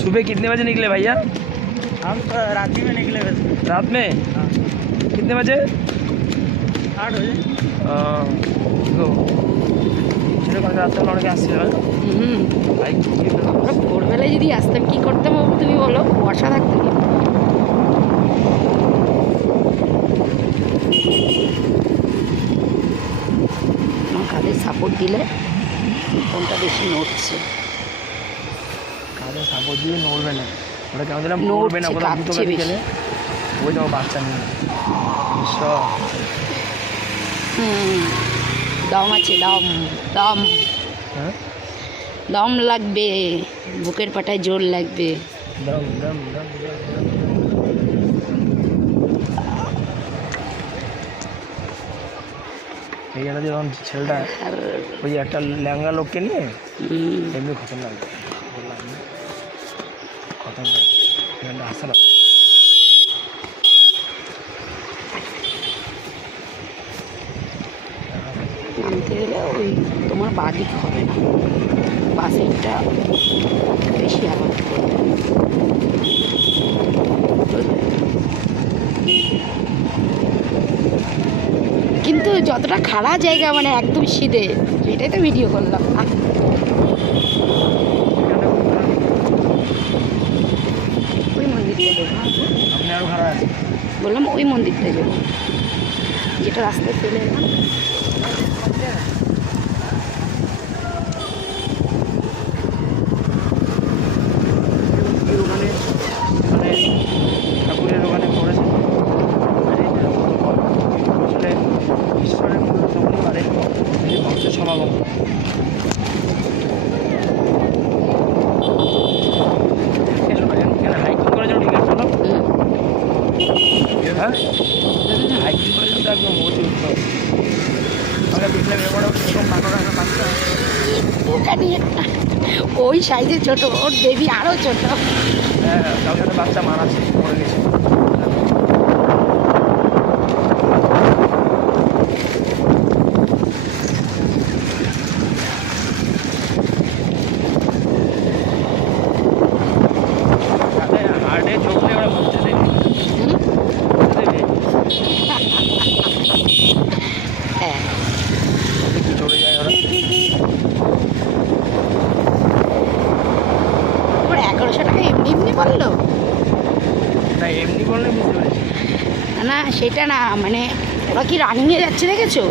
सुबह कितने बजे निकले भैया? हम तो रात ही में निकले वैसे। रात में? हाँ, कितने बजे? 8 बजे। রাস্তা অনেকে আসছিল ভাই, আমরা ভোরবেলায় যদি আসতাম কি করতাম তুমি বলো, কুয়াশা থাকতো কি? আমার কাঁধে সাপোর্ট দিলে কোনটা বেশি নড়ছে। কাঁধে সাপোর্ট দিয়ে নড়বে না, ওটা কেমন দিলাম নড়বে না, কোথাও দুটো কাছে গেলে ওই তোমার বাচ্চা নিয়ে সব। দম আছে, দম দম হ্যাঁ, দম লাগবে, বুকের পাটায় জোর লাগবে। দম দম দম দম দম। এই একটা যখন ছেলেটা আর ওই একটা ল্যাঙ্গা লোককে নিয়ে এমনি খতরনাক খতরনাক হাসানো। নামতে গেলে ওই তোমার বাদিক হবে না, বাসেরটা বেশি আবার কিন্তু যতটা খারাপ জায়গা মানে একদম সিধে, সেটাই তো ভিডিও করলাম। ওই মন্দিরটা যাবো, আপনি আরও খারাপ আছে বললাম ওই মন্দিরটা যাবো যেটা রাস্তায় ফেলে এলাম। ওখানে মানে ঠাকুরের ওখানে পড়েছে আসলে ঈশ্বরের মূল্য তখনই বাড়ে যদি ভক্তের সমাগম। হাইকিং করার জন্য ঠিক আছে, হ্যাঁ হাইকিং করার জন্য একদম অবশ্যই উঠতে হবে। আমরা দেখলাম এবার এরকম পাথর একটা বাচ্চা ওখানে ওই সাইজে ছোট, ওর বেবি আরও ছোট। হ্যাঁ কালকে একটা বাচ্চা মারাছে মরে গেছে। হার্টে চোখ দিয়ে ওরা ঘুরতে দেবে, ঘুরতে দেবে হ্যাঁ, কি চলে যায় ওরা। ওর 1100 টাকা এমনি এমনি বললো না, এমনি করলে বুঝতে পেরেছি। না, সেটা না, মানে ওরা কি রানিংয়ে যাচ্ছে দেখেছো?